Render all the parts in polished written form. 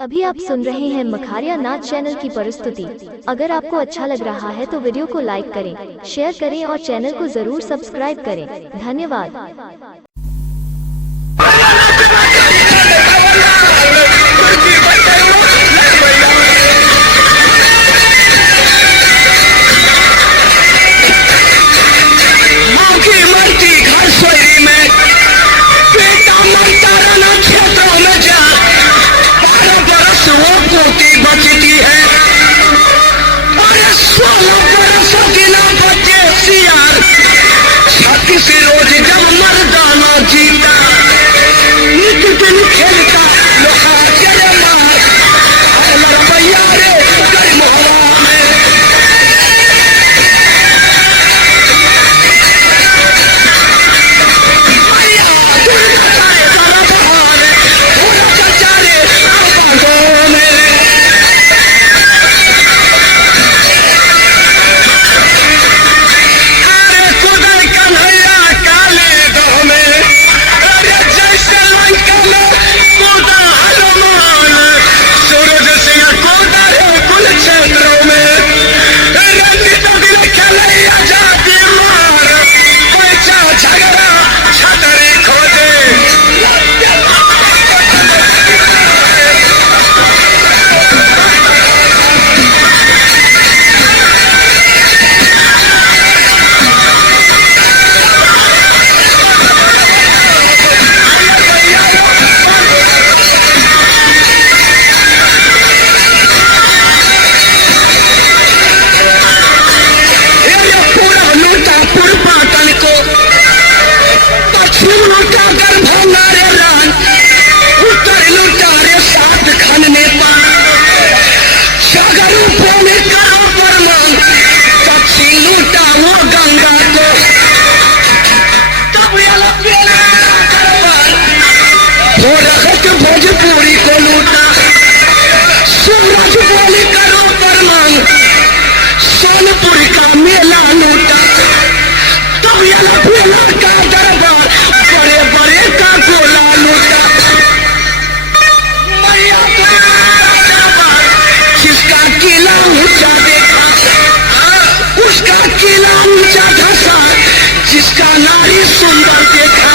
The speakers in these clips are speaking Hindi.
अभी आप सुन रहे हैं मखारिया नाच चैनल की प्रस्तुति। अगर आपको अच्छा लग रहा है तो वीडियो को लाइक करें, शेयर करें और चैनल को जरूर सब्सक्राइब करें। धन्यवाद। रोज जब मर्दाना जीता नित दिन खेलता लोहा चले मार लड़पैया रे कर मोहरा में भैया दुर्गा जाए सारा बहार पूरा चचा रे गाँव में भोजपुरी को लूटा सूरज बोली करो परमान सोनपुर का मेला लूटा तब मेला का दरबार बड़े बड़े का गोला लूटा मैया जिसका किला ऊंचा देखा उसका किला ऊंचा धसा जिसका नारी सुंदर देखा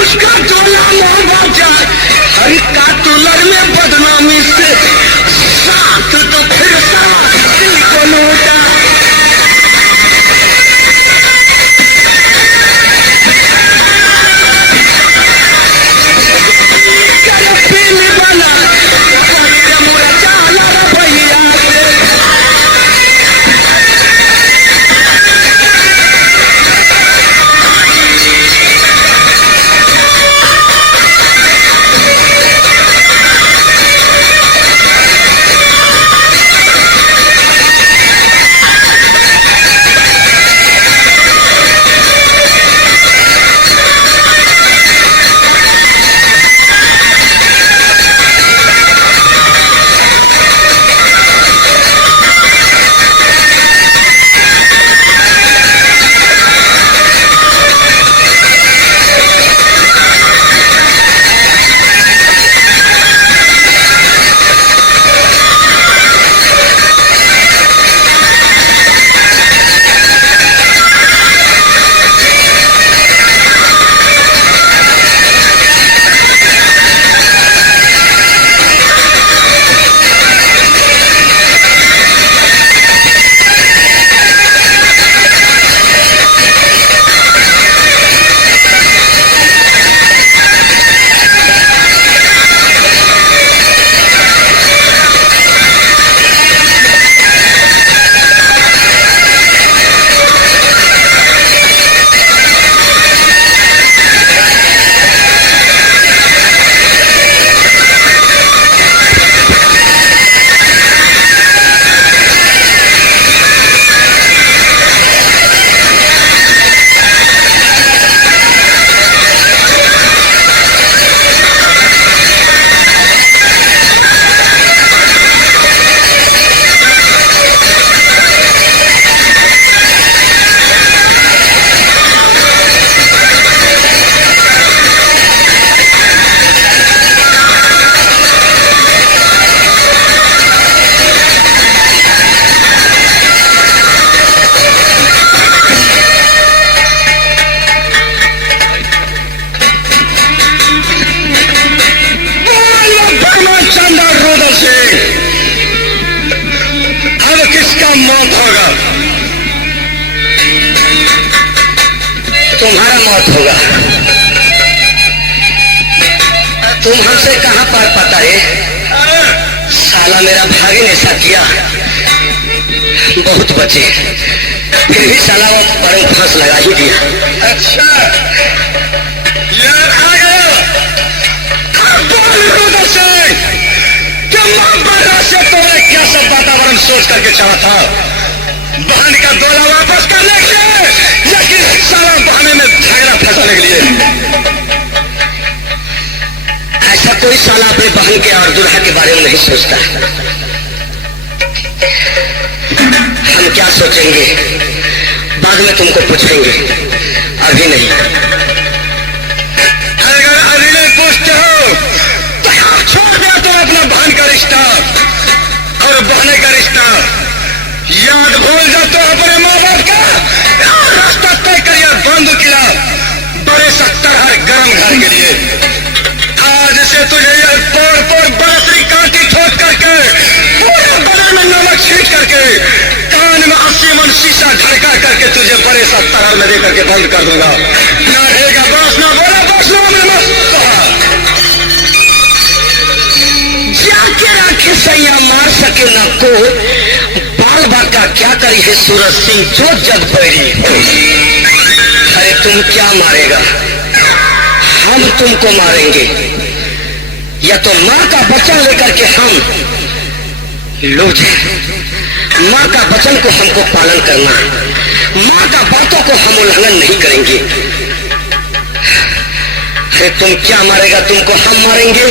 उसका गोला मोहब्बत जाए हर का तुलर में बदनामी से साथ तो फिर साथ दिल को लूटा तुम्हारा मौत होगा। तुम हमसे कहाँ पार पाता है? साला मेरा भाई ने ऐसा किया, बहुत बचे, फिर भी साला वो परम फांस लगा ही दिया। अच्छा यार आ गया। से तोने क्या सब वातावरण सोच करके चला था? बहन का डोला वापस करने के लिए, लेकिन साला बहाने में झगड़ा फंसाने के लिए। ऐसा कोई साला अपने बहन के और दुल्हा के बारे में नहीं सोचता। हम क्या सोचेंगे बाद में तुमको पूछेंगे, अभी नहीं। अगर अभी नहीं पूछते हो तो यहाँ छोड़ दिया तुम अपना बहन का रिश्ता और बहने का रिश्ता। याद भूल जाओ तो अपने माँ बाप का रास्ता तय करिए बंद किया बड़े सत्तर हर गर्म घर के लिए। आज से तुझे ये पोड़ पोड़ बातरी कांटी ठोक करके पूरे बदन में नमक छीट करके कान में 80 मन शीशा ढड़का करके तुझे बड़े सत्तर हर में दे करके बंद कर दूंगा। ना रहेगा बस, ना बोला बस, ना मैंने मस्त कहा। जाके राखे सैया मार सके ना को बाल बाका क्या करी है सूरज सिंह जो जग पैरी। अरे तुम क्या मारेगा? हम तुमको मारेंगे या तो माँ का बच्चा लेकर के हम लोग हैं। माँ का वचन को हमको पालन करना, माँ का बातों को हम उल्लंघन नहीं करेंगे। अरे तुम क्या मारेगा? तुमको हम मारेंगे।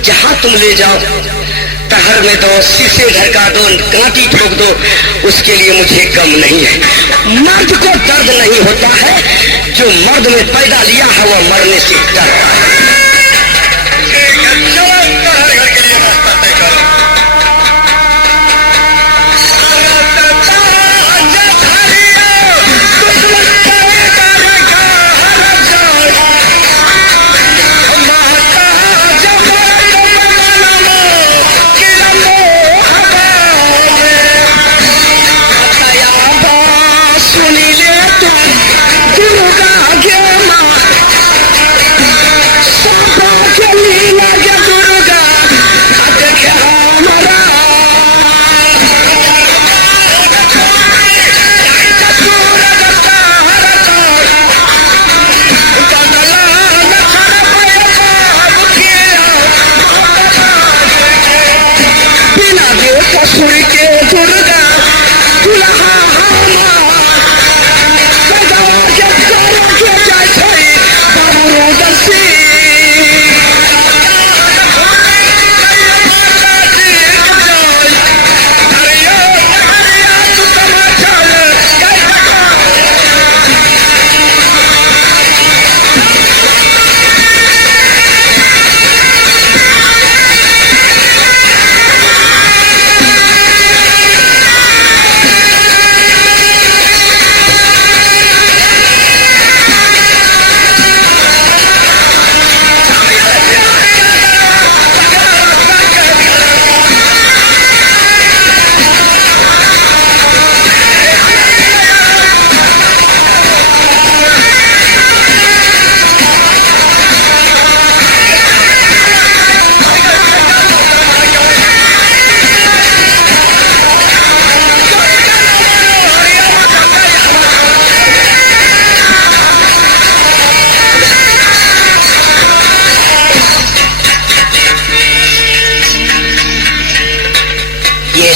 जहां तुम ले जाओ तहर में दो, शीशे ढका दो, कांटी ठोक दो, उसके लिए मुझे गम नहीं है। मर्द को दर्द नहीं होता है, जो मर्द में पैदा लिया है वो मरने से डरता है।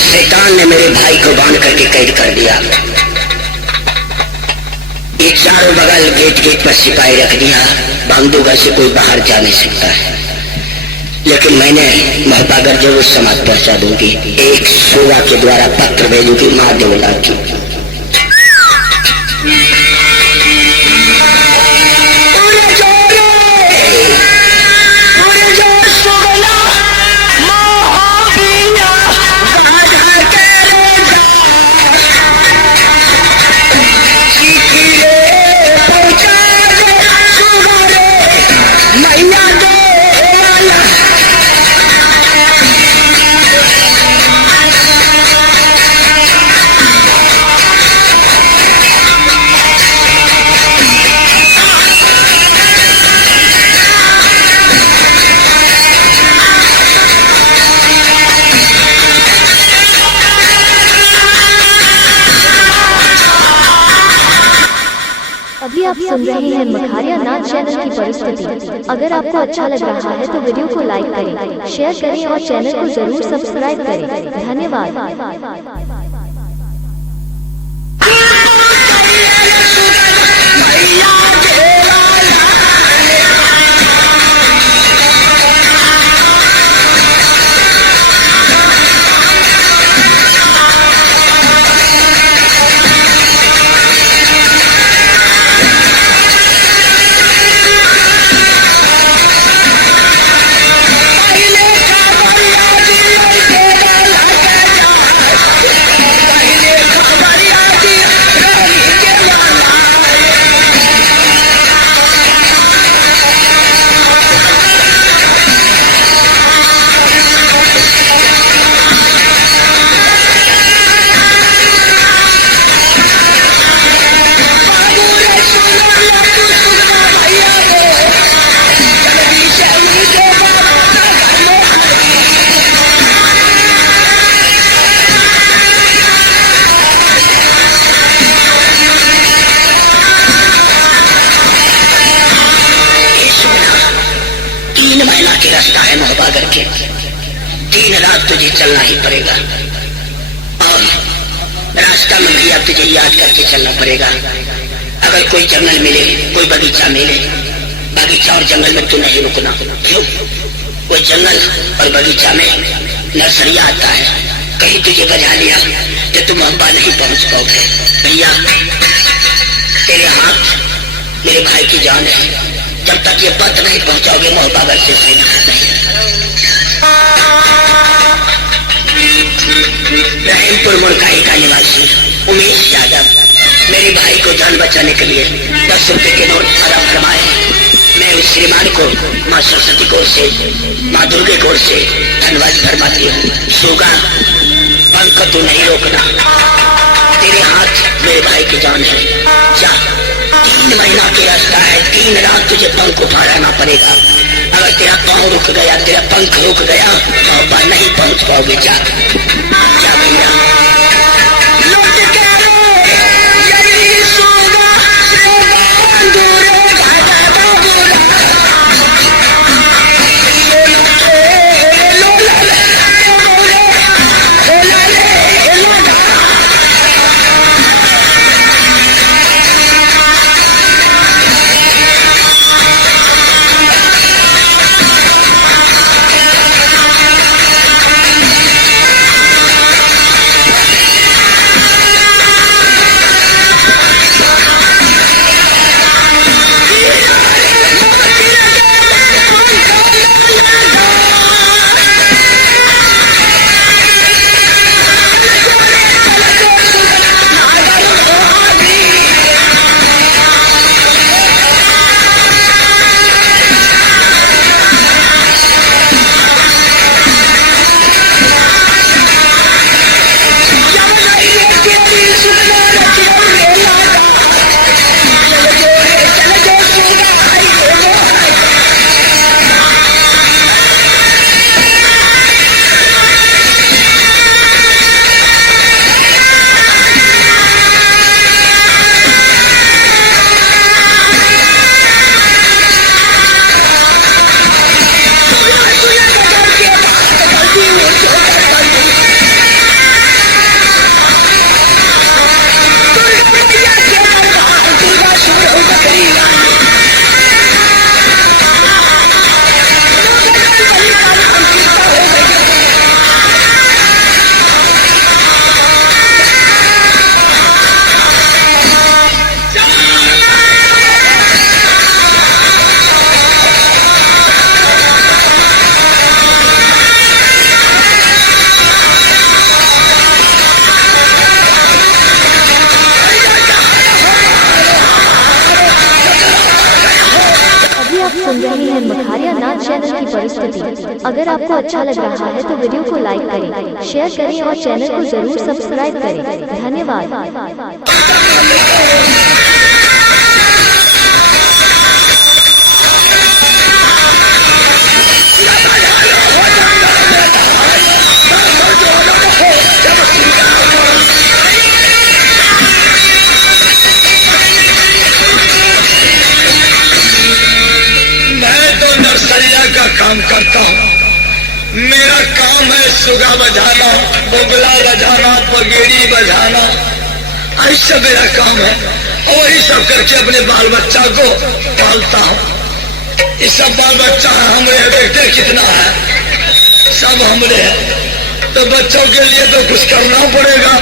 शैतान ने मेरे भाई को बांध करके कैद कर दिया। ये चारों बगल गेट गेट पर सिपाही रख दिया, बांधूगा से कोई बाहर जा नहीं सकता है। लेकिन मैंने महतागर जरूर समाज पहुंचा दूंगी। एक सोवा के द्वारा पत्र भेजूंगी माँ देवला की। आप सुन रहे हैं मखारिया नाच चैनल की परिस्थिति। अगर आपको अच्छा लग रहा है तो वीडियो को लाइक करें, शेयर करें और चैनल को जरूर सब्सक्राइब करें। धन्यवाद। रास्ता है मोहब्बा करके, दिन रात तुझे चलना ही पड़ेगा और रास्ता में भैया तुझे याद करके चलना पड़ेगा। अगर कोई जंगल मिले, कोई बगीचा मिले, बगीचा और जंगल में तू नहीं रुकना। क्यों? वो जंगल और बगीचा में नर्सरी आता है, कहीं तुझे बजा लिया तो तुम मोहब्बा नहीं पहुंच पाओगे। भैया तेरे हाथ मेरे भाई की जान है, जब तक ये पत्र नहीं पहुंचाओगे मोहब्बा घर से नहीं। रहीमपुर मुड़काई का निवासी उमेश यादव मेरे भाई को जान बचाने के लिए 10 रुपए के नोट अदा फरमाए। मैं उस श्रीमान को माँ सरस्वती की ओर से, माँ दुर्गे की ओर से धन्यवाद फरमाती हूँ। सूगा पंख तू नहीं रोकना, तेरे हाथ मेरे भाई की जान है। जा, 3 महीना के रास्ता है, 3 रात तुझे पंख उठा रहना पड़ेगा। अगर तेरा पाँव रुक गया, तेरा पंख रुक गया, मोहब्बा नहीं पहुंच पाओगे। जा जा भैया। सुन रहे हैं मखारिया नाच चैनल की परिस्थिति। अगर आपको अच्छा लग रहा है तो वीडियो को लाइक करें, शेयर करें और चैनल को जरूर सब्सक्राइब करें। धन्यवाद। काम है सुगा बजाना, बोगला बजाना, पगेड़ी बजाना, ऐसा मेरा काम है। और वही सब करके अपने बाल बच्चा को पालता हूँ। ये सब बाल बच्चा हमरे, देखते कितना है, सब हमरे है। तो बच्चों के लिए तो कुछ करना पड़ेगा।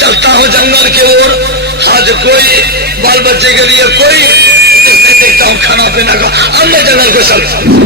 चलता हूँ जंगल की ओर। आज कोई बाल बच्चे के लिए कोई नहीं देखता हूँ खाना पीना का। अब मैं जंगल को चलता हूँ।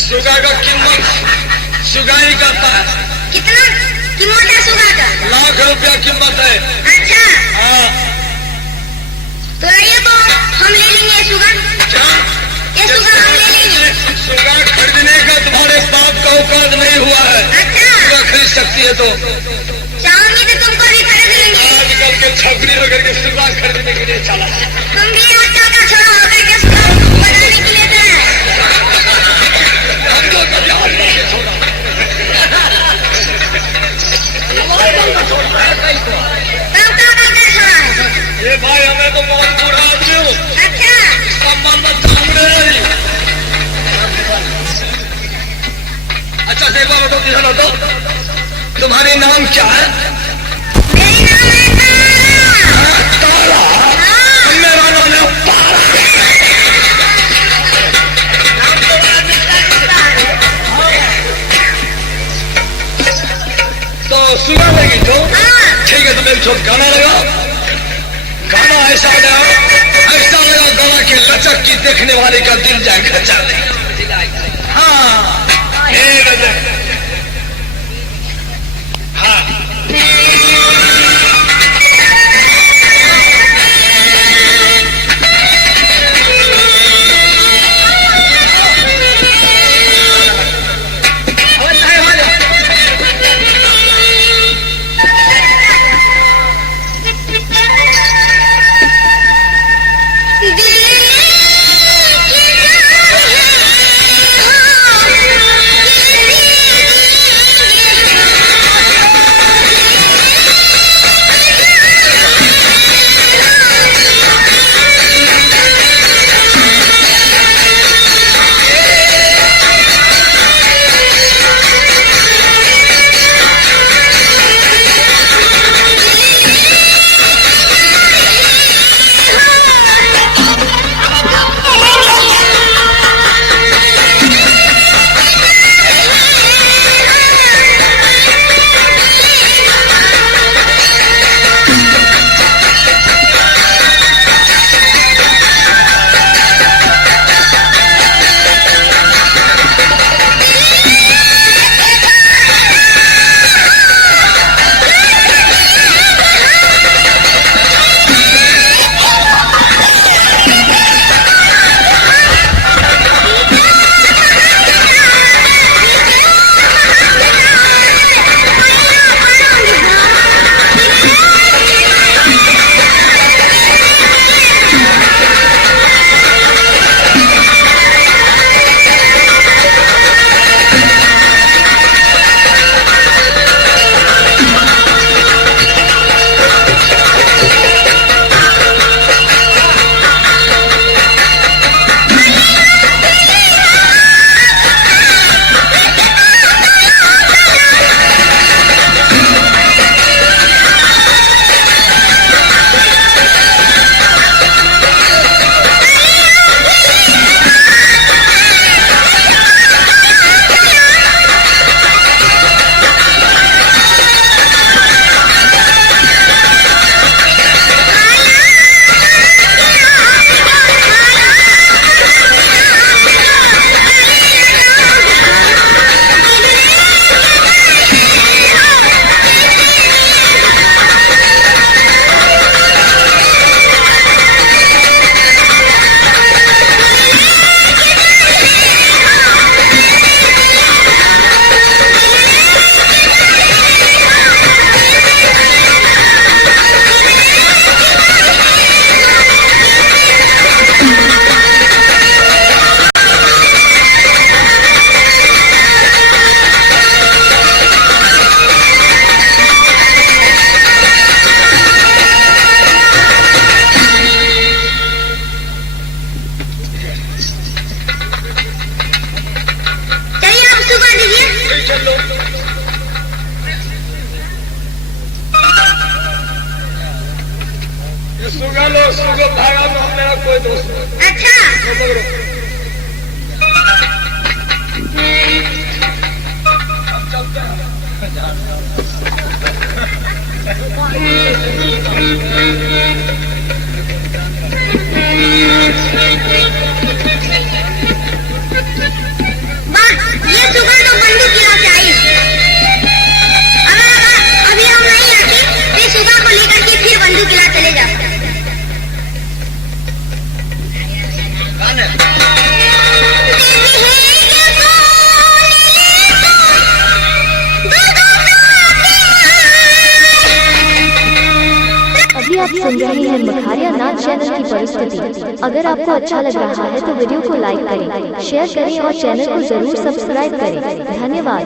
सुगा का कीमत सुगा ही करता है। कितना कीमत है सुगा का? ₹1,00,000 कीमत है। अच्छा हाँ तो ये तो हम ले लेंगे सुगा। क्या? ये सुगा हम ले लेंगे। सुगा खरीदने का तुम्हारे बाप का औकात नहीं हुआ है। अच्छा सुगा खरीद सकती है तो चाहूंगी तो तुमको भी खरीद लेंगे। आजकल के छपरी होकर के सुगा खरीदने के लिए चला। तुम भी आजकल का छोरा होकर के सुगा बनाने के लिए तो है। तब क्या करते छोरा है? ये भाई हमें तो बहुत बुरा आदमी हूँ। अच्छा सब मन मत अच्छा एक बार बताओ, किधर हो तो तुम्हारे नाम क्या है? तारा। मेरा नाम है तारा। तो सुना लगी तो ठीक है, तुम एक छोट गाना लगाओ। गाना ऐसा लगाओ, ऐसा लगा गाना की लचक की देखने वाले का दिल जाए खचा दे। हाँ सुगा लो, सुगो भागा तो मेरा कोई दोस्त नहीं। अच्छा हम चलते हैं। ये सुगा तो बंदूक गिरा के आई। अभी हम नहीं आते, ये सुगा को लेकर के फिर बंदूक गिरा चले जा। अभी आप सुन रहे हैं मखारिया नाच चैनल की परिस्थिति। अगर आपको अच्छा लग रहा है तो वीडियो को लाइक करें, शेयर करें और चैनल को जरूर सब्सक्राइब करें। धन्यवाद।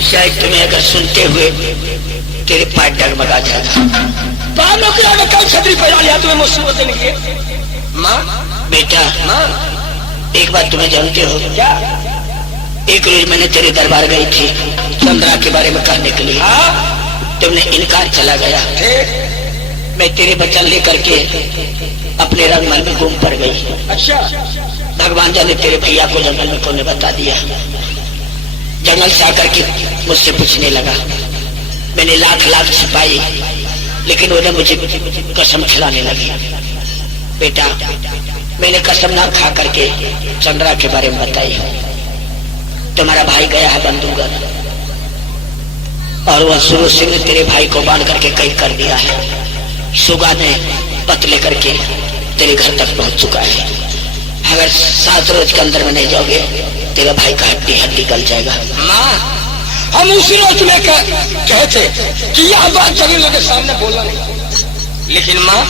फिर शायद तुम्हें अगर सुनते हुए तेरे पैर डगमगा जाएगा। बालों के आगे कल छतरी पहला लिया तुम्हें मुसीबत देने के लिए। माँ बेटा माँ एक बात तुम्हें जानते हो क्या? एक रोज मैंने तेरे दरबार गई थी चंद्रा के बारे में कहने के लिए। हाँ तुमने इनकार चला गया। फिर मैं तेरे वचन लेकर के अपने रंगमहल में घूम पड़ गई। अच्छा भगवान जाने तेरे भैया को जंगल में कौन बता दिया। जंगल से आकर के मुझसे पूछने लगा। मैंने लाख लाख छिपाई लेकिन उन्हें मुझे कसम खिलाने लगी। बेटा मैंने कसम ना खा करके चंद्रा के बारे में बताई। तुम्हारा भाई गया है बंदूकगढ़ और वह सुरु सिंह ने तेरे भाई को बांध करके कैद कर दिया है। सुगा ने पत लेकर के तेरे घर तक पहुंच चुका है। अगर 7 रोज के अंदर में नहीं जाओगे तेरा भाई का हड्डी हड्डी गल जाएगा। माँ हम उसी रोज में कहे थे कि यह बात सभी लोगों के सामने बोलना नहीं। लेकिन माँ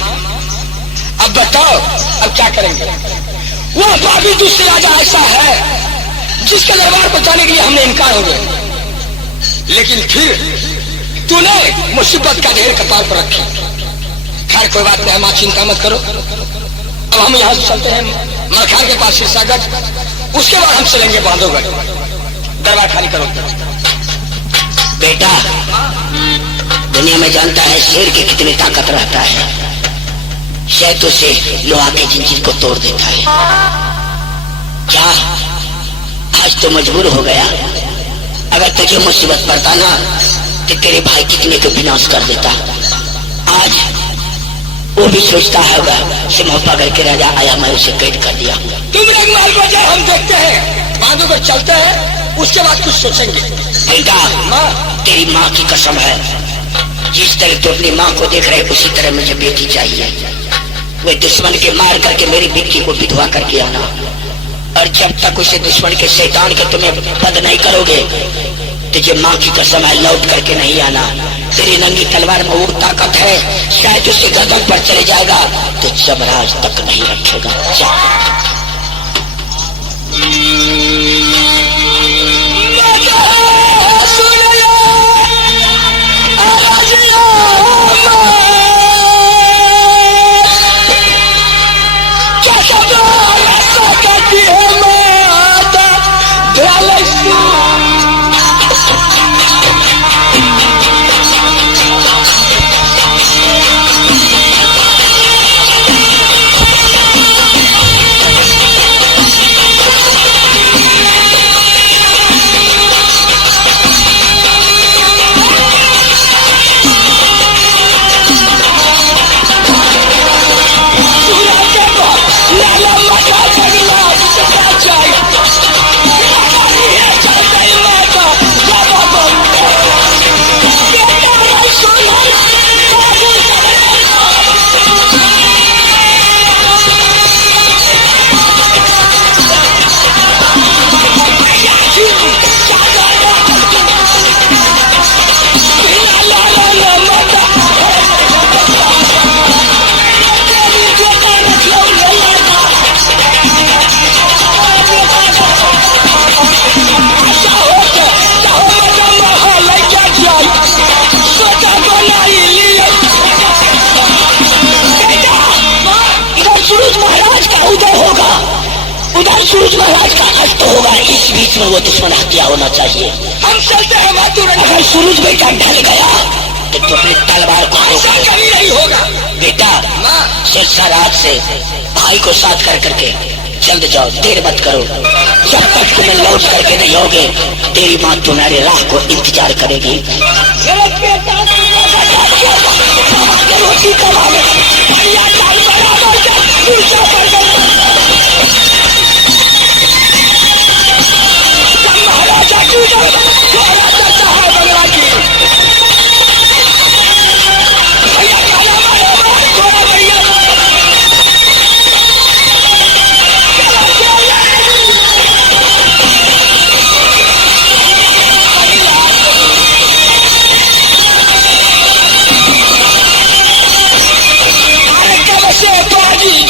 अब बताओ अब क्या करेंगे? वह पापी दुष्ट राजा ऐसा है जिसके दरबार पर जाने के लिए हमने इनकार हो गया। लेकिन फिर तूने मुसीबत का ढेर कपार पर रखी। खैर कोई बात नहीं माँ चिंता मत करो। अब हम यहाँ से चलते हैं मरखान के पास शीर्षागढ़, उसके बाद हम चलेंगे बांधोगढ़। दरबार खाली करो। बेटा दुनिया में जानता है शेर की कितनी ताकत रहता है। शहद से लोहा की जिंजीर को तोड़ देता है। क्या आज तो मजबूर हो गया। अगर तुझे मुसीबत पड़ता ना तो तेरे भाई कितने को विनाश कर देता। आज वो भी सोचता होगा सिंहपागल के राजा आया मैं उसे कैद कर दिया। तुम रंगमहल को जाए हम देखते हैं बांधोगढ़ चलते हैं उसके बाद कुछ सोचेंगे। बेटा माँ तेरी माँ की कसम है जिस तरह तू अपनी माँ को देख रहे उसी तरह मुझे बेटी चाहिए। वे दुश्मन के मार करके मेरी बेटी को विधवा करके आना और जब तक उसे दुश्मन के शैतान के तुम्हें बंद नहीं करोगे तुझे माँ की कसम है लौट करके नहीं आना। तेरी नंगी तलवार में वो ताकत है शायद उसके गर्दन पर चले जाएगा तो जमराज तक नहीं रखेगा। सूरज महाराज का अस्त होगा। इस बीच में वो दुश्मन हत्या होना चाहिए। हम चलते हैं अगर सूरज बेटा ढल गया तो तू अपनी तलवार को कहीं नहीं होगा। बेटा शेरशाह राज से भाई को साथ कर करके जल्द जाओ, देर मत करो। जब तक तुम्हें लौट करके नहीं होगे तेरी माँ तुम्हारे राह को इंतजार करेगी।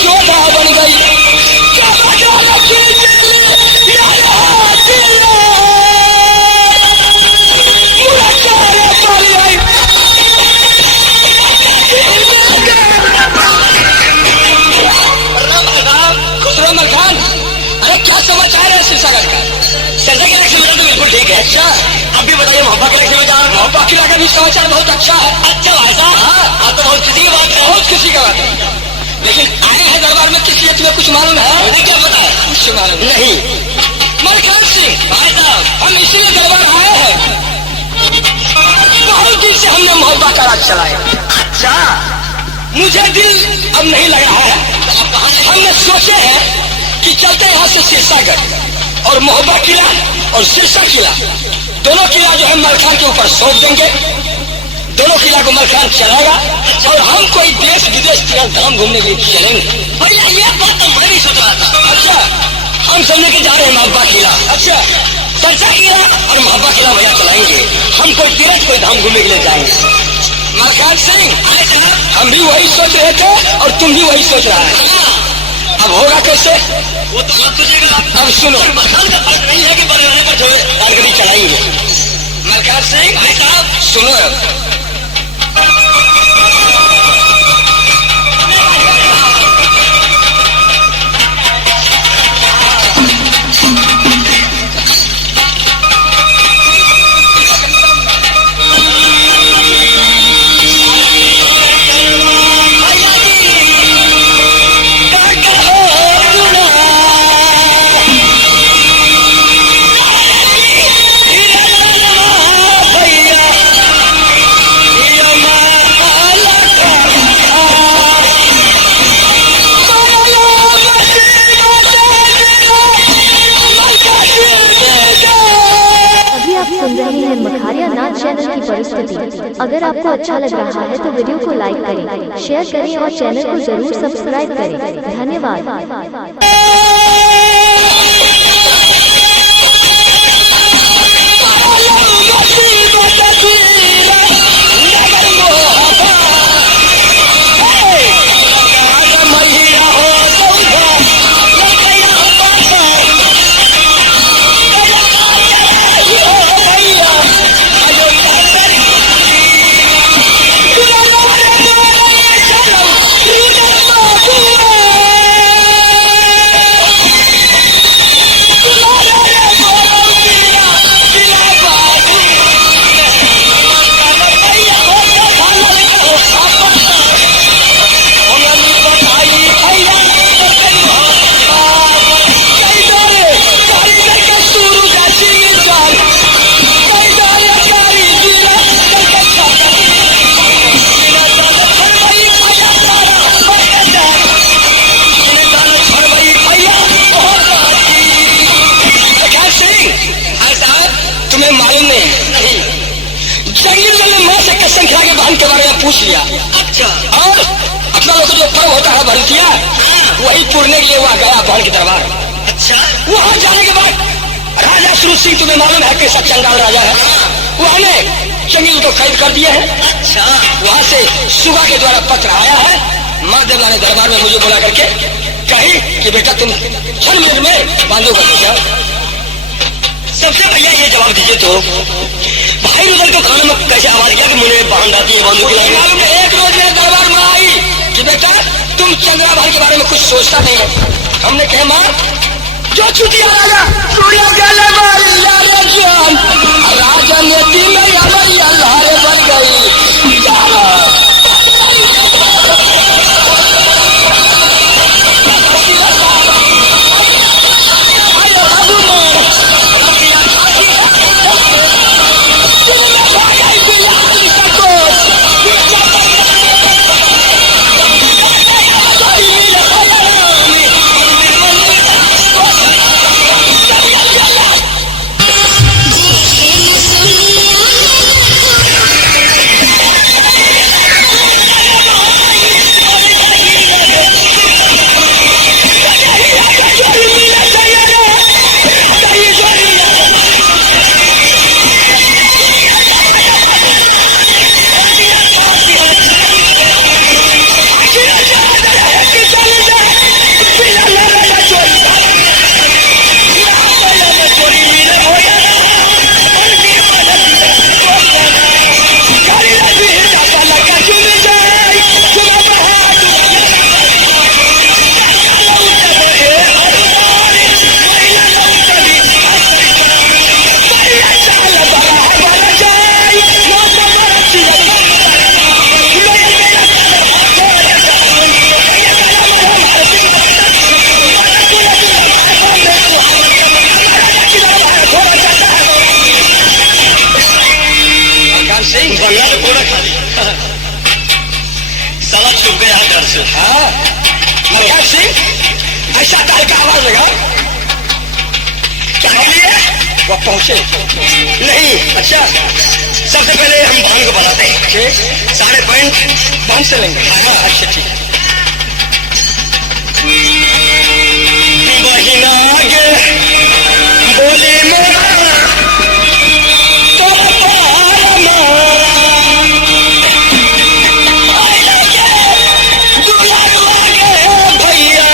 जोधा ठीक है। अच्छा अब भी बताइए मोहब्बा किला के समाचार। मोहब्बा किला का भी समाचार बहुत अच्छा है। अच्छा भाई साहब, हाँ तो बहुत खुशी की बात है, बहुत खुशी का बात है। लेकिन आए हैं दरबार में किसी तुम्हें कुछ मालूम है? मुझे क्या पता है, कुछ मालूम नहीं। मलखान सिंह भाई साहब, हम इसीलिए दरबार आए हैं, बहुत दिन से हमने मोहब्बा का राज चलाया। अच्छा मुझे दिल अब नहीं लग रहा है, हमने सोचे हैं कि चलते यहाँ से सिरसागढ़ और मोहब्बा किला और सिरसा किला दोनों किला जो है मलखान के ऊपर सौंप देंगे। दोनों किला को मलखान चलाएगा और हम कोई देश विदेश धाम घूमने के लिए चलेंगे। भैया ये बात तो मैं नहीं सोच रहा था। अच्छा हम समझे के जा रहे हैं मोहब्बा किला। अच्छा सिरसा किला और मोहब्बा किला भैया चलाएंगे, हम कोई तीर्थ कोई धाम घूमने के लिए जाएंगे। मलखान सिंह आए साहब, हम भी वही सोच रहे थे और तुम भी वही सोच रहा है। अब होगा कैसे वो तो आप सोचेगा। अब सुनो, मकान का फर्क नहीं है कि बड़े रहने पर थोड़े गाड़ी चलाएंगे। मलखान सिंह भाई साहब सुनो, सुन रहे हैं मखारिया नाच चैनल की परिस्थिति। अगर आपको अच्छा लग रहा है तो वीडियो को लाइक करें, शेयर करें और चैनल को जरूर सब्सक्राइब करें। धन्यवाद। के बारे में पूछ लिया। अच्छा और अपना लोग जो पर्व होता है भरतिया, वही पूरने के लिए वह गया बहन के दरबार। अच्छा वहां जाने के बाद राजा सुरू सिंह, तुम्हें मालूम है कैसा चंडाल राजा है, वहां ने जंगल को खरीद कर दिए हैं। अच्छा वहां से सुगा के द्वारा पत्र आया है, माँ देवला ने दरबार में मुझे बुला करके कही कि बेटा तुम 6 मिनट में बांधो कर दीजिए। सबसे भैया ये जवाब दीजिए तो भाई रुदल के खाने में कैसे आवाज किया कि मुझे बांध आती है बांधो की मालूम है। एक रोज मेरे दरबार में आई कि बेटा तुम चंद्रा भाई के बारे में कुछ सोचता नहीं है। हमने कहा माँ जो छुट्टिया राजा सूर्या गले राजा नेती में लारे बन गई। वो पहुंचे नहीं। अच्छा, सबसे पहले हम भान को बनाते हैं। सारे पॉइंट भान से लेंगे। हाँ अच्छा ठीक है। बहिना आगे बोले मोरा तो पार मोरा भैया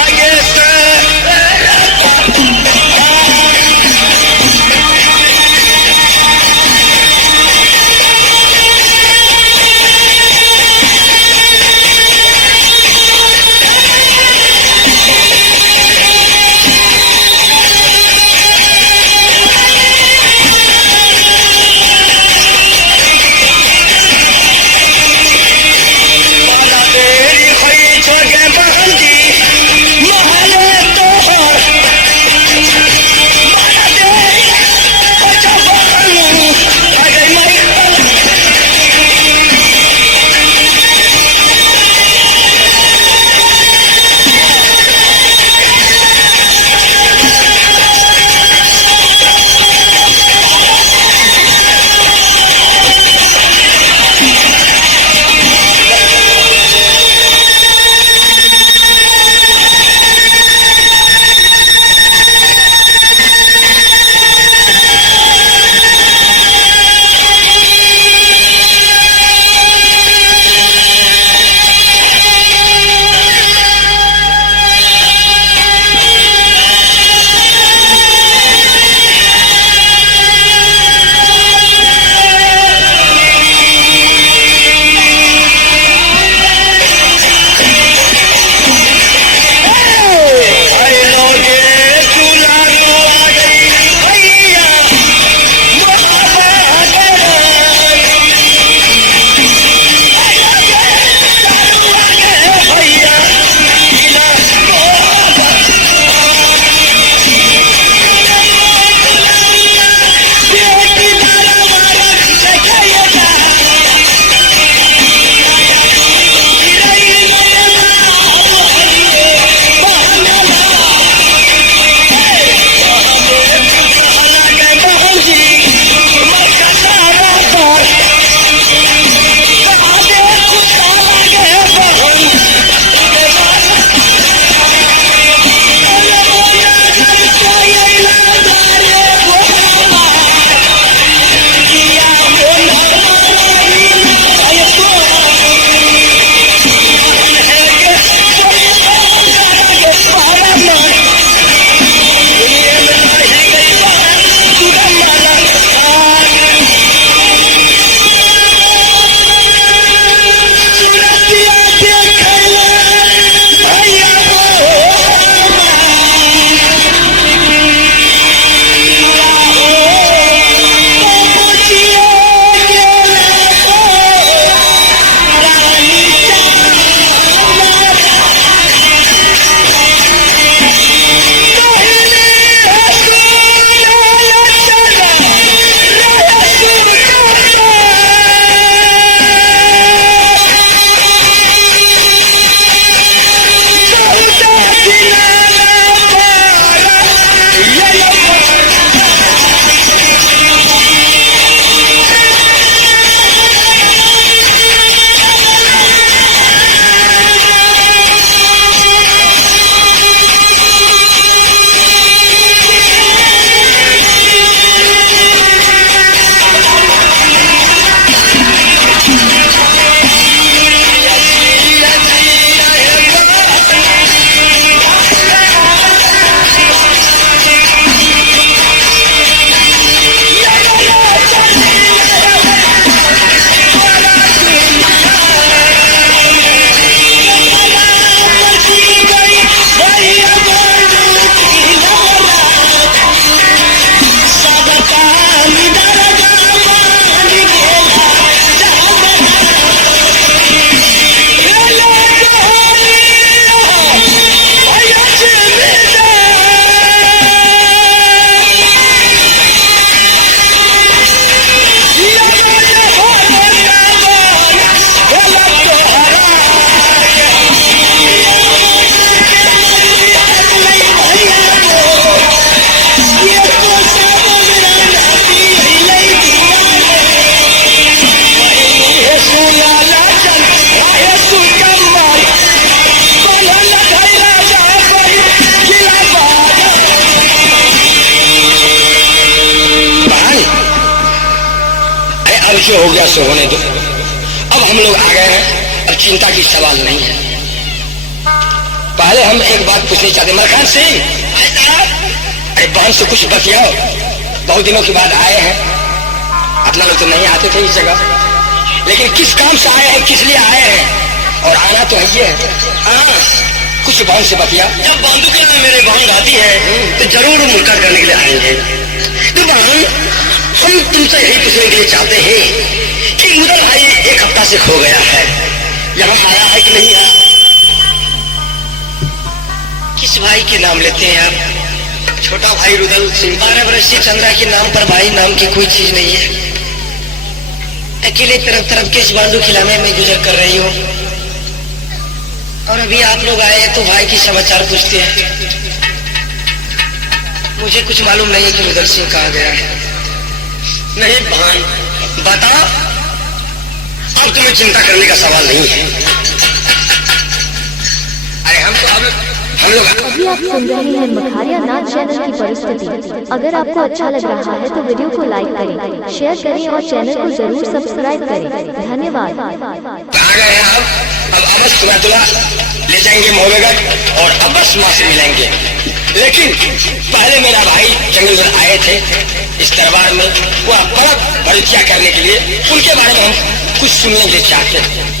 आगे से जो हो गया सो होने दो। अब हम लोग आ गए हैं, अब चिंता की सवाल नहीं है। पहले हम एक बात पूछनी चाहते मलखान सिंह, अरे बहन से कुछ बतियाओ, बहुत दिनों के बाद आए हैं। अपना लोग तो नहीं आते थे इस जगह, लेकिन किस काम से आए हैं, किस लिए आए हैं, और आना तो है ही है। हाँ, कुछ बहन से बतिया। जब बंदूक में मेरे बहन आती है तो जरूर मुनकर करने के लिए आएंगे। तो बहन, हम तुमसे यही पूछने के लिए चाहते हैं कि रुदल भाई एक हफ्ता से खो गया है, यहाँ आया है कि नहीं आया? किस भाई के नाम लेते हैं आप? छोटा भाई रुदल सिंह। 12 वर्षीय चंद्रा के नाम पर भाई नाम की कोई चीज नहीं है। अकेले तरफ तरफ के इस बांडू खिलाने में गुजर कर रही हूँ, और अभी आप लोग आए तो भाई की समाचार पूछते हैं। मुझे कुछ मालूम नहीं है कि रुदल सिंह कहाँ गया है। नहीं बहन, बता। अब तुम्हें चिंता करने का सवाल नहीं है। अरे हम लोग अभी आप सुन रहे हैं मखारिया नाच चैनल की परिस्थिति। अगर आपको अच्छा लग रहा है तो वीडियो को लाइक करें, शेयर करें और चैनल को जरूर सब्सक्राइब करें। धन्यवाद। कहाँ गए हैं अब अवश्य तुम्हें तुला ले जाएंगे मोहबेगढ़, और अवश्य माँ से मिलेंगे। लेकिन पहले मेरा भाई जंगल में आए थे इस दरबार में, वह परख परिचय करने के लिए, उनके बारे में हम कुछ सुनने के लिए चाहते हैं।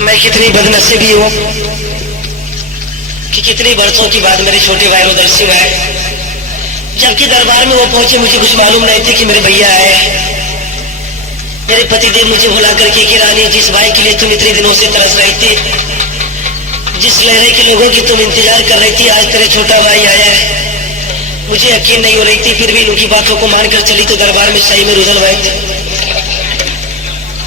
मैं कितनी बदनसीबी हूँ कि कितनी बरसों के बाद मेरे छोटे भाई रुदल सिंह आए। जबकि दरबार में वो पहुंचे, मुझे कुछ मालूम नहीं थी कि मेरे भैया आए। मेरे पतिदेव मुझे बुला करके कि रानी, जिस भाई के लिए तुम इतने दिनों से तरस रही थी, जिस लहरे के लोगों की तुम इंतजार कर रही थी, आज तेरे छोटा भाई आया है। मुझे यकीन नहीं हो रही थी, फिर भी उनकी बातों को मानकर चली तो दरबार में सही में रुदल भाई थे।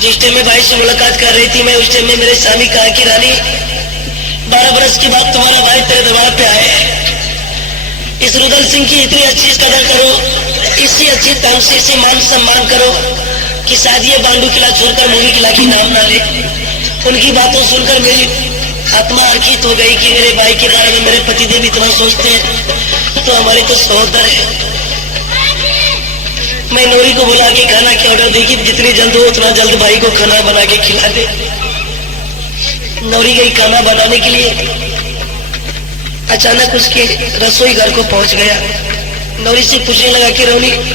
जिस टाइम में भाई से मुलाकात कर रही थी मैं, उस टाइम में मेरे स्वामी कहा कि रानी, 12 बरस के बाद तुम्हारा भाई तेरे दरबार पे आए। इस रुदल सिंह की इतनी अच्छी कदर करो, इसी अच्छी तरह से इसे मान सम्मान करो कि शायद ये बांडू किला छोड़कर मोही किला की नाम ना ले। उनकी बातों सुनकर मेरी आत्मा अर्कित हो गई कि मेरे भाई के बारे में मेरे पतिदेव इतना सोचते हैं तो हमारे तो सहोदर है। मैं नौरी को बुला के खाना के ऑर्डर दी कि जितनी जल्द हो उतना जल्द भाई को खाना बना के खिला दे। नौरी गई खाना बनाने के लिए, अचानक उसके रसोई घर को पहुंच गया। नौरी से पूछने लगा कि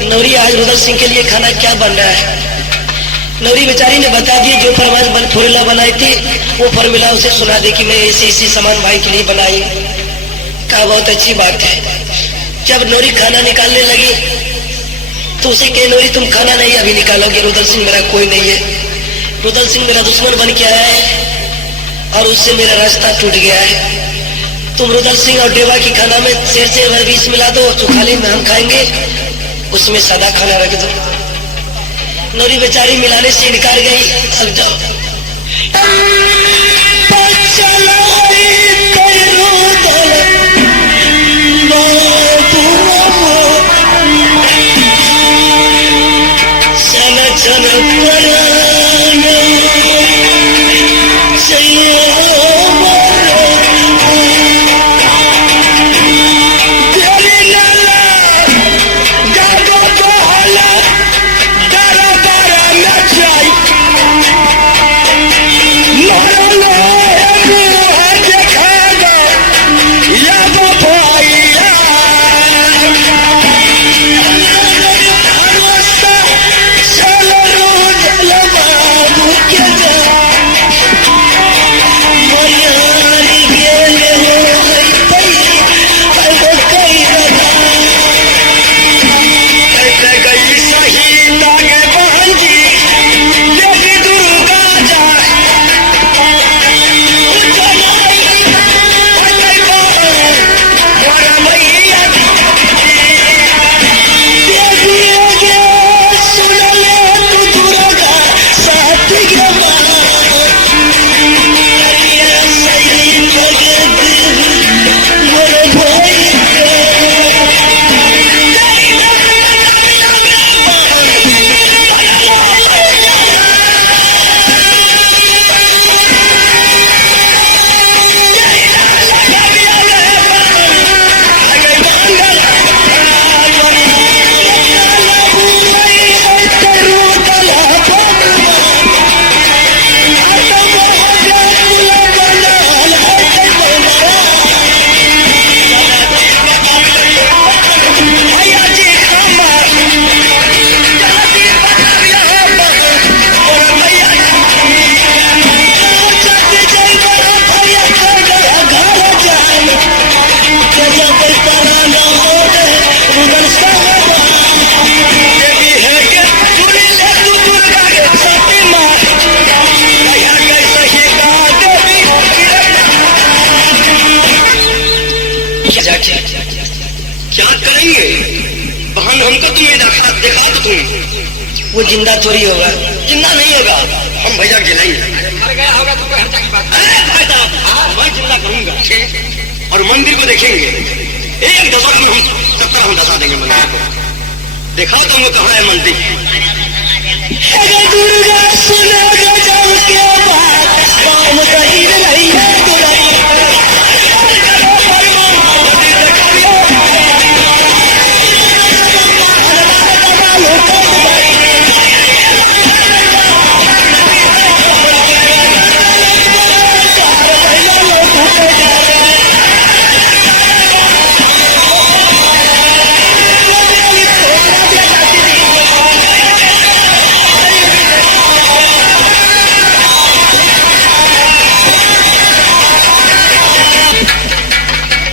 नौरी आज रुदल सिंह के लिए खाना क्या बन रहा है। नौरी बेचारी ने बता दिया जो फरमाइश फॉर्मूला बनाई थी, वो फॉर्मूला उसे सुना दे कि मैं ऐसे सामान भाई के लिए बनाई। कहा बहुत अच्छी बात है। जब नौरी खाना निकालने लगी तो उसे कहे, नौरी तुम खाना नहीं अभी निकालोगे, रुदल सिंह मेरा कोई नहीं है, रुदल सिंह मेरा दुश्मन बन के आया है और उससे मेरा रास्ता टूट गया है। तुम रुदल सिंह और डेवा की खाना में शेर से अगर बीस मिला दो तो खाली में हम खाएंगे, उसमें सादा खाना रख दो। नौरी बेचारी मिलाने से इनकार गई। अब जाओ क्या करेंगे? बहन हमको तुम्हें दिखा दो तुम। वो जिंदा थोड़ी होगा, जिंदा नहीं होगा, हम भैया गिलाएंगे। मर गया होगा तो कोई हर्जा की बात नहीं। मैं जिंदा करूंगा और मंदिर को देखेंगे। एक दशक में हम दशा देंगे मंदिर को। देखा तुमको कहाँ है मंदिर? दुर्गा सुना गजब के बात काम कहीं नहीं है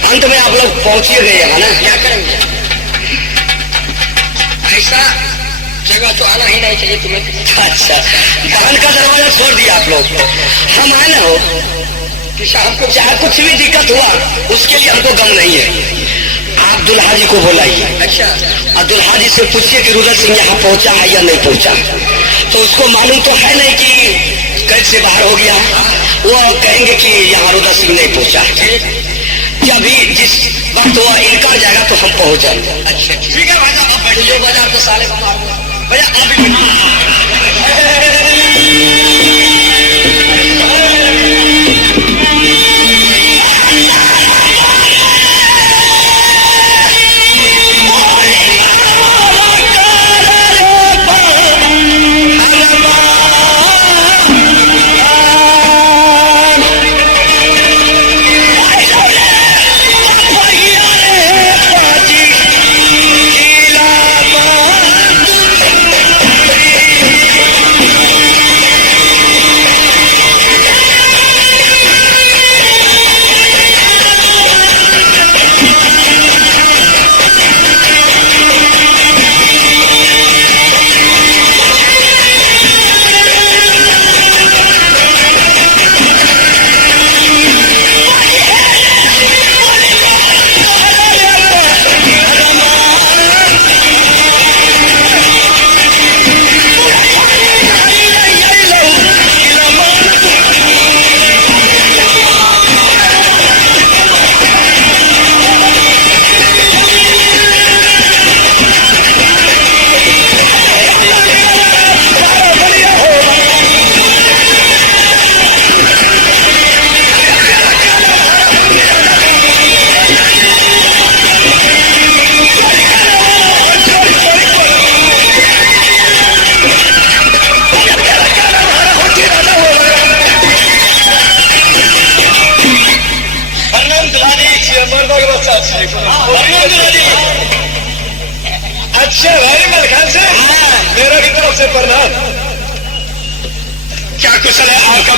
अंत में आप लोग पहुंच ही गए हैं ना? क्या करेंगे? ऐसा जगह तो आना ही नहीं चाहिए तुम्हें। अच्छा, बहन का दरवाजा छोड़ दिया आप लोग। हम आए ना हो कि हमको चाहे कुछ भी दिक्कत हुआ उसके लिए हमको गम नहीं है। आप दुल्हा जी को बुलाइए। अच्छा, और दुल्हा जी से पूछिए कि रुदल सिंह यहाँ पहुंचा है या नहीं पहुंचा। तो उसको मालूम तो है नहीं कि कैद से बाहर हो गया। वो कहेंगे कि यहाँ रुदल सिंह नहीं पहुंचा। अभी जिस वक्त वो इनकार जाएगा तो हम पहुंच जाएंगे। अच्छा ठीक है भाई, आप बैठिए। बाजार तो साले को मार भैया आप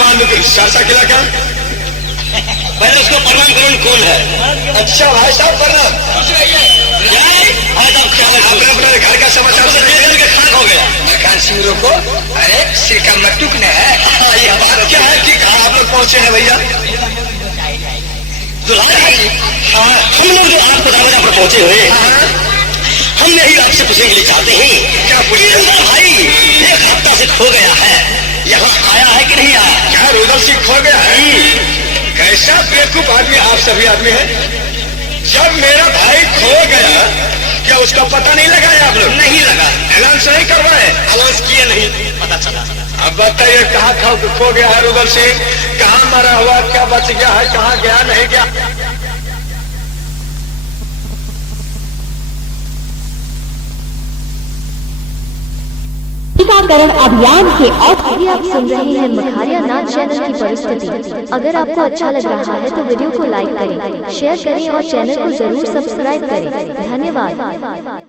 अनुकूल शासा किला का पहले उसको प्रणाम करो। कौन है? अच्छा भाई साहब प्रणाम। भाई साहब क्या अपने घर का समाचार खाक हो गया मकान सिंह को। अरे सिरका मटुक ने है। ये बात क्या है कि कहाँ आप लोग पहुंचे हैं भैया? हम लोग जो आपको दरवाजा पर पहुंचे हुए हम यही आपसे पूछने के लिए चाहते हैं क्या पूछे भाई एक हफ्ता से खो गया है, यहाँ आया है कि नहीं आया? क्या रुदल सिंह खो गया है? कैसा बेवकूफ आदमी आप सभी आदमी है। जब मेरा भाई खो गया क्या उसका पता नहीं लगाया आप लोग? नहीं लगा। अनाउंस नहीं करवाए? अनाउंस किए नहीं, पता चला। अब बताइए कहाँ खो गया है रुदल सिंह? कहाँ मरा हुआ, क्या बच गया है, कहाँ गया नहीं गया? टीकाकरण अभियान के अभी आप सुन रहे हैं मखारिया नाच चैनल की परिस्थिति। अगर आपको अच्छा लग रहा है तो वीडियो को लाइक करें, शेयर करें और चैनल को जरूर सब्सक्राइब करें। धन्यवाद।